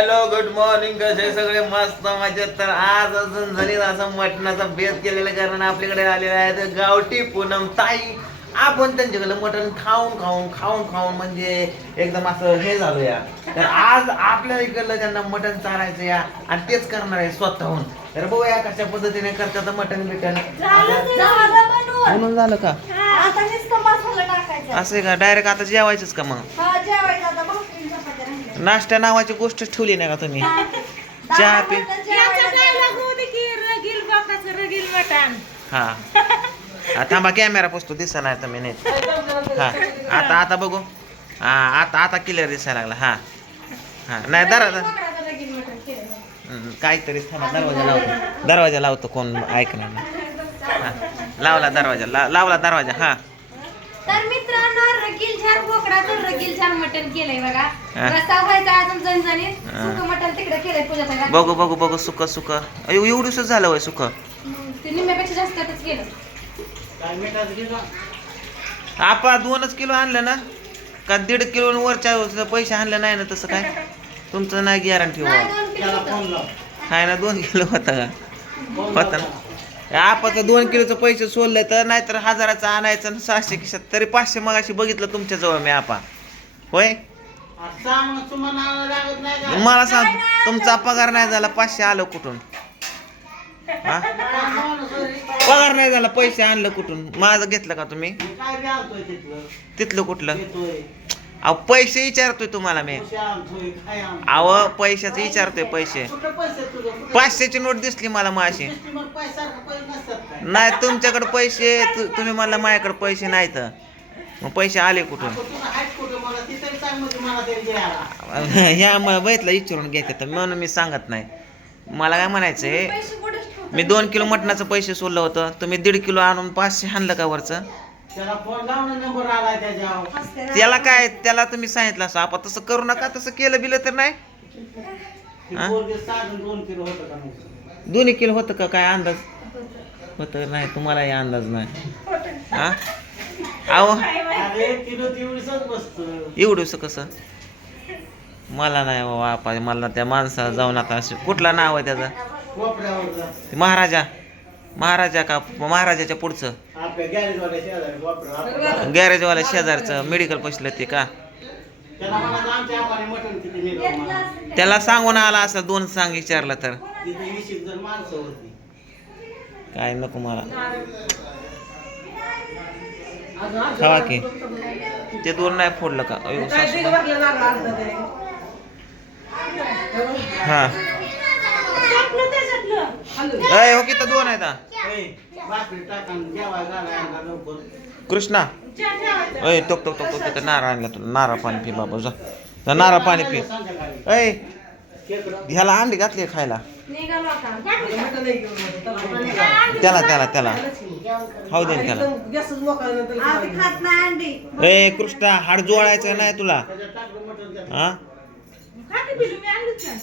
Hello good morning कसे सगळे? मस्त मजेत. तर आज अजून झणीत असं मटणाचा बेत केलेलं कारण आपल्याकडे आलेलं आहे ते गावठी पूनम ताई. आपण त्यांच्याकडे मटण खाऊन खाऊन खाऊन खाऊन म्हणजे एकदम असं हे झालो या तर आज आपल्या इकडलं त्यांना मटण चारायचं या आणि तेच करणार आहे स्वतःहून. तर बघूया कशा पद्धतीने करतात मटण बनवून. म्हणून झालं का. असं आहे का? डायरेक्ट आता जेवायचंच का मग हा, जेवायचं आता भाकरी चपात्या राहिल्या. नाश्ता नावाची गोष्टच ठेवली नाही का तुम्ही? चहा पी हा. हा, थांबा कॅमेरा पोचतो दिसा नाही तुम्ही नीट. हा आता आता बघू. हा आता आता क्लिअर दिसायला लागला. हा. हा नाही दरा बोकडाचं रगील मटण केलं. हम्म, काहीतरी थांबा दरवाजा लावतो. दरवाजा लावतो कोण ऐकणार नाही. हा लावला दरवाजा ला, लावला दरवाजा हा. बोकडाचं रगील छान मटण केलंय बघा. रस्ता व्हायचा अजून जणजणीत. सुकं मटण तिकडे केलंय पूजा ताईला. बघू बघू बघू सुक सुक. एवढूस झालं वय सुक. हम्म, ते निम्म्यापेक्षा जास्तच केलं. आपा दोनच किलो आणलं ना? का दीड किलो वरच्या पैसे आणले नाही ना तसं काय? तुमचं नाही गॅरंटी होतं. हाय ना दोन किलो होता का? होता ना. आपाचं दोन किलोचं पैसे सोडले तर नाहीतर हजाराचं आणायचं आणि सहाशे खिशात. तरी पाचशे मगाशी बघितलं तुमच्या जवळ मी आपा. होय? मला सांग तुमचा पगार नाही झाला पाचशे आलं कुठून? हा? पगार नाही झाला पैसे आणलं कुठून? माझं घेतलं का तुम्ही? तिथलं. कुठलं? अहो पैसे विचारतोय तुम्हाला मी. अहो पैशाचं विचारतोय पैसे. पाचशेची नोट दिसली मला माशी नाही तुमच्याकडे पैसे तु- तुम्ही मला माझ्याकडे पैसे नाहीत. मग पैसे आले कुठून? ह्या मला बैतला विचारून घेते तर म्हणून मी सांगत नाही. मला काय म्हणायचंय. मी दोन किलो मटणाचं पैसे सोडलं होतं. तुम्ही दीड किलो आणून पाचशे आणलं का वरचं? ना. त्याला काय त्याला तुम्ही सांगितलं असं आपण तसं करू नका तसं केलं बिलं तर नाही. दोन्ही किलो होतं का? काय अंदाज? होतं नाही तुम्हालाही अंदाज नाही. हा? अहो. एवढंसं कसं? मला नाही बाबा आपा मला त्या माणसाला जाऊन आता असे कुठला नाव आहे त्याचं? ते महाराजा. महाराजा का महाराजाच्या पुढचं. गॅरेजवाल्या शेजारचं मेडिकल पसलं ते का? त्याला सांगून आला असं दोन सांग विचारलं तर. काय नको मला. खावा की. ते दोन नाही फोडलं का? अयो, सासू. हा. अय हो की तर दोन आहेत हा. कृष्णा. अय टोक टोक टोक टोक तिथं नारळ आणला तुला. नारळ पाणी पी बाबा जा. जा नारळ पाणी पी. अय ह्याला अंडी घातली खायला. निघालो आता. त्याला त्याला त्याला. खाऊ दे ना त्याला. खात नाही अंडी ए कृष्णा हाड जोडायचं नाही तुला. हा? खाते पिलू मी आणलीच नाही.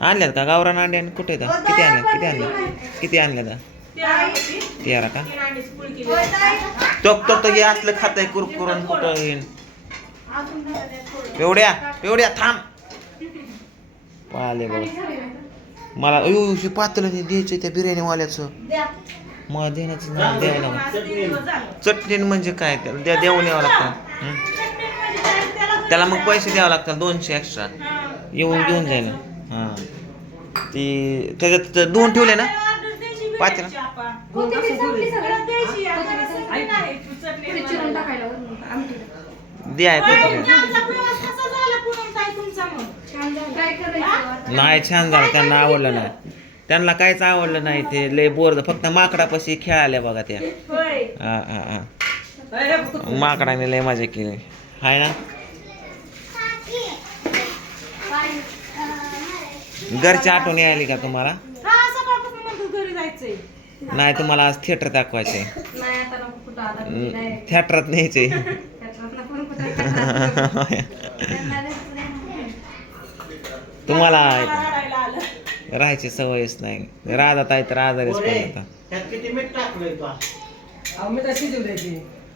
आणल्यात का? गावरान अंडी आणि कुठे आहेत? किती आणल्या किती आणल्या किती आणल्या ते आहे तेरा का ताई? टोक टोक हे असलं खात आहे कुरकुरून कुठं येईन. एवढ्या एवढ्या थांब. पाहिले बघ मला अयो पातळ द्यायचं त्या बिर्याणीवाल्याचं. द्या. मला देण्याचं नाही द्यावं तीन दिवस झालं. चटणी म्हणजे काय त्याला द्या देऊन यावं लागतं. हं? चटणी म्हणजे काय? त्याला त्याला मग पैसे द्यावं लागतात दोनशे एक्स्ट्रा हा. येऊन घेऊन जायला हां. ती त्याच्यात ते दोन ठेवले ना? पाच ना? नाही छान झालं. त्यांना आवडलं नाही. त्यांना काहीच आवडलं नाही. ते लय बोर फक्त माकडापाशी खेळाल्या बघा त्या. होय. हा हा हा. माकडाने लय मजा केली. हाय ना? घरची आठवण यायली का तुम्हाला? हा सकाळपासून म्हणतो घरी जायचंय. नाही तुम्हाला आज थिएटर दाखवायचे नाही आता नको कुठं आता मी नाही. थिएटरात न्यायचे त्याच्यात नको नको त्याच्यात. त्यांना नाही. तुम्हाला मला रडायला आलं. राहायची सवयच नाही. राधा ताई तर आजारीच पण आता. किती मीठ टाकलंय तो?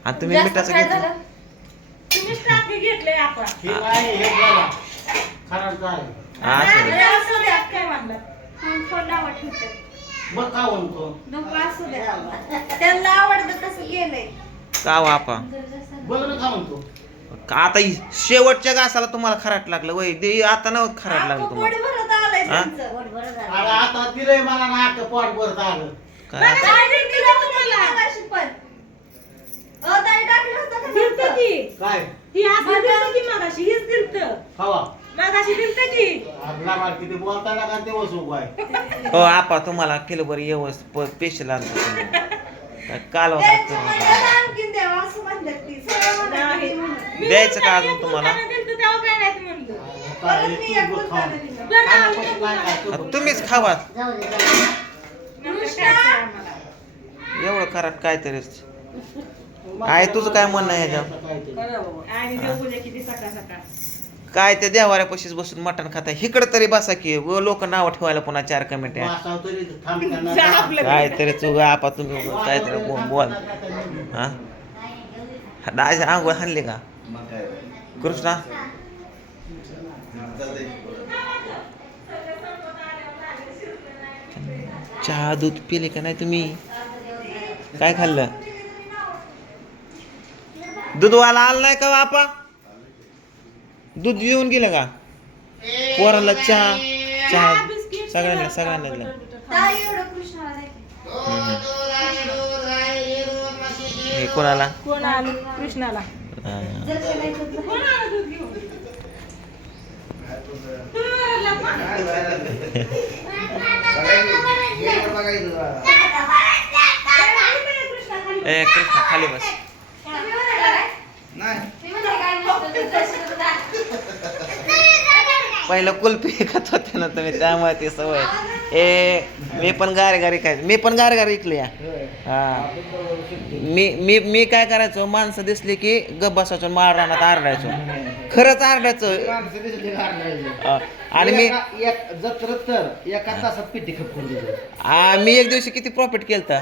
आणि तुम्ही जास्त मिठाचं काय घेतलं? झालं? तुम्हीच टाकी घेतलंय आपण. हे काय हे बघा. खराब आहे असं अरे असू द्या, काय म्हणलं फोन फोन लावा ठेवतात मग का म्हणतो नको असू द्या त्यांना आवडतं तसं गेलंय का वापा बघ ना का म्हणतो का आता हि- शेवटच्या घासाला तुम्हाला खराट लागलं वय दे आता नव्हतं खराट लागलं पोट तुम्हाला भरत आलंय हा? त्यांचं अरे आता दिलंय मला नाक पोट भरत आलं काय आता? काय दिलं तुम्हाला मगाशी पण अ, ताई टाकलं होतं का दिलतं नव्हतं? की काय ही दिलतं की आपला मार किती बोलताना का ते वसू हो आपा तुम्हाला किलो बरं येवस पेशल. काय काल. आणखीन द्यावं असं म्हणतात ती नाही. ती. मी द्यायचं का म्हणलं, अजून तुम्हाला? दुकानं दिलतं तेव्हा काय नाही म्हणलं परत मी एक बोलताना दिलं. बरं खाणं आलं पचत तर नाही काय आ, तू. तुम्हीच खावा नंतर काय करायचं आम्हाला? एवढं खराट काय तरीच आहे तुझं काय म्हणणं आहे ह्याच्यावर काय ते. आणि देव पूजा किती सकाळ सकाळ काय ते देवाऱ्यापाशीच बसून मटण खाता? इकडं तरी बसा की लोक नाव ठेवायला पुन्हा चार कमेंट आपलं. काय तरी चुगा आपा तुम्ही काय तरी बोल बोल. हा? डायच्या आंघोळ हाणली का? कृष्णा? चहा दूध पिले का नाही तुम्ही? काय खाल्लं? दूधवाला आला नाही का बापा दूध येऊन गेलं का? पोराला चहा चहा सगळ्यांना सगळ्यांना दिला. हे कोणाला? कृष्णाला. जर ते नाही तर कोण आलं दूध घेऊन ए कृष्णा खाली बस तुम्ही म्हणाला काय? मी म्हणाले काय नसतं, ते दर्शन द्या. पहिलं कुल्फी खात होते ना तुम्ही त्यामुळे ती सवय. ए मी पण गारे गारी खायचो मी पण गारे गारी इकले हा. मी मी मी काय करायचो माणसं दिसली की गप बसायचो माळ रानात आरडायचो. खरंच आरडायचो. आणि मी जत्र तर एका तासात पिठी खपकून दिली आ, मी एक दिवशी किती प्रॉफिट केलं तर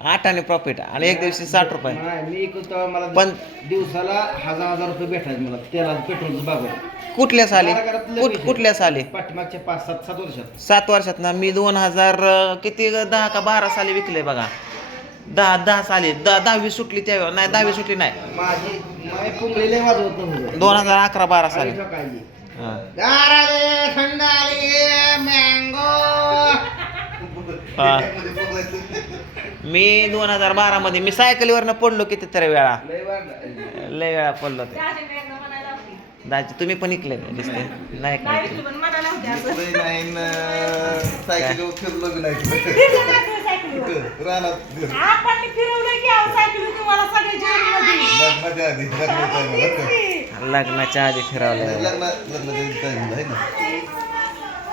आठाने आठाने प्रॉफिट आणि एक दिवशी साठ रुपये. नाही मी इकडं मला पण- दिवसाला हजार हजार रुपये भेटायचे मला. तेला पेट्रोलचं बाबत कुठल्या साली? कुठ. कुठल्या साली? पाठीमागच्या पाच सात सात वर्षात. सात वर्षात ना मी दोन हजार अं, किती ग, दहा का बारा साली विकले बघा. दहा दहा साली. दहा दहावी सुटली त्यावेळेस नाही दहावी सुटली नाही. माझी माय पुंगळीले वाजवत नव्हतं दोन हजार अकरा बारा साली. आणि सकाळी. हा. गाराले, थंडाले, मँगो हा. मी दोन हजार बारा मध्ये मी सायकलीवरनं पडलो कितीतरी वेळा लय वाढलं. लय वेळा पडलो ते. दाजी तुम्ही पण इकले? दिसते नाही. सायकल फिरलो बी. रानात की अहो सायकली तुम्हाला सगळे जेवणमध्ये. लग्नाच्या आधी लग्नाच्या आधी फिरवलं लग्न लग्नाच्या time ला आहे ना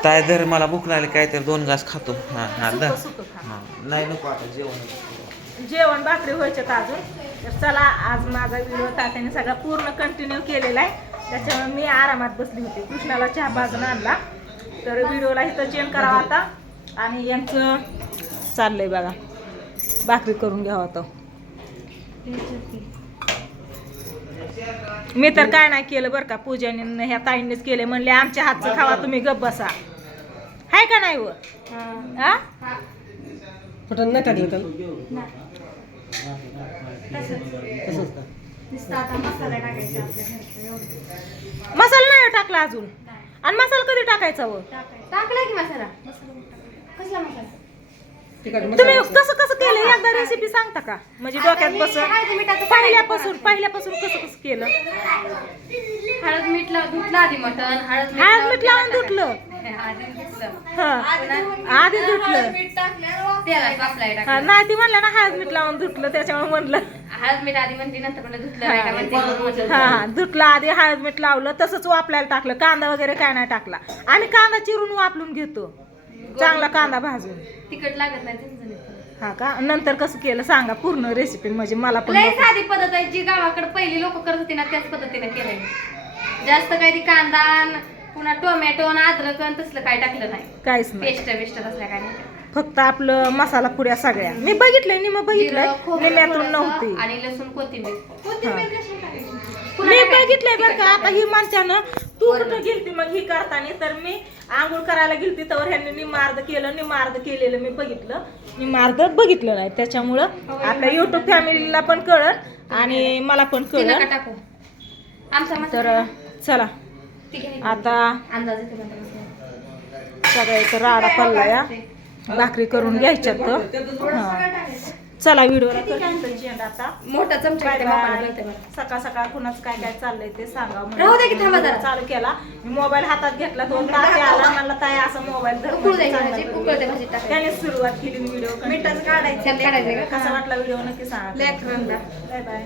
ताय धर मला भूक लागली काहीतरी दोन घास खातो. हा हा सुकं खा. हा. नाही नको आता जेवण. जेवण भाकरी व्हायच्यात अजून. तर चला आज माझा व्हिडिओ तात्याने सगळा पूर्ण कंटिन्यू केलेला आहे. त्याच्यामुळे मी आरामात बसली होती. कृष्णाला चहा पाजून आणला. तर व्हिडिओला इथं चेंज करावा आता. आणि यांचं चाललंय बघा. भाकरी करून घ्यावं आता. मी तर काय नाही केलं बरं का. पूजाने न ह्या ताईंनीच केले म्हणले आमच्या हातचं खावा तुम्ही गप बसा. हाय का नाही व हा? आता मसाला नाही टाकला अजून? आणि मसाला कधी टाकायचा व. टाकला की मसाला? तुम्ही कसं कसं केलं? एकदा रेसिपी सांगता का? म्हणजे डोक्यात बस. पहिल्यापासून पहिल्यापासून कसं कसं केलं? हळद मीठ धुतलं आधी मटण हळद हळद मीठ लावून धुतलं. आधी धुतलं. मीठ टाकलं तेलात वाफलाय हा, टाकलं नाही ती म्हणलं ना हळद मीठ लावून धुतलं त्याच्यामुळे म्हणलं. हळद मीठ आधी म्हणते नंतर म्हणलं धुतलं नाही का म्हणते. मग म्हणलं हा हा धुतलं आधी हळद मीठ लावलं तसंच वापलायला टाकलं. कांदा वगैरे काय नाही टाकला. आम्ही कांदा चिरून वापरून घेतो. चांगला कांदा भाजून. तिखट लागत नाही झणझणीत. हा का? नंतर कसं केलं सांगा पूर्ण रेसिपी म्हणजे मला पण लय. साधी पद्धत आहे जी गावाकडे पहिली लोक करत होती ना त्याच पद्धतीने केलंय. जास्त काही ती कांदा न पुन्हा टोमॅटो न अद्रक न तसलं काही टाकलं नाही. काहीच नाही. पेस्ट बिस्ट तसल्या काही नाही. फक्त आपलं मसाला पुऱ्या सगळ्या. मी बघितलंय नि मग बघितलंय. जिरं, खोबरं निम्यातून थोडंसं नव्हती. आणि लसूण कोथिंबीर. कोथिंबीर कशी टाकायची? मी बघितलंय बरं का आता ही माणसानं तू कुठं गेलती मग ही करताना? तर मी आंघोळ करायला गेलती तर ह्यांनी निमार्द केलं निमार्द केलेलं मी बघितलं. निमार्द बघितलं नाही. त्याच्यामुळं आपल्या युट्यूब फॅमिलीला पण कळत आणि मला पण ती नका कळत टाकू? आमचा मसाला. तर चला. आता. सगळ्या इथं राडा पडला या भाकरी करून घ्यायच्यात हा. चला आता मोठा चमचा. सकाळ सकाळ कुणाच काय काय चाललंय ते सांगा. चालू केला मी मोबाईल हातात घेतला दोन तास आला मला ताई असं मोबाईल. त्याने सुरुवात केली व्हिडिओ मिठाचं काढायचं? कसा वाटला व्हिडिओ नक्की सांगा. Bye bye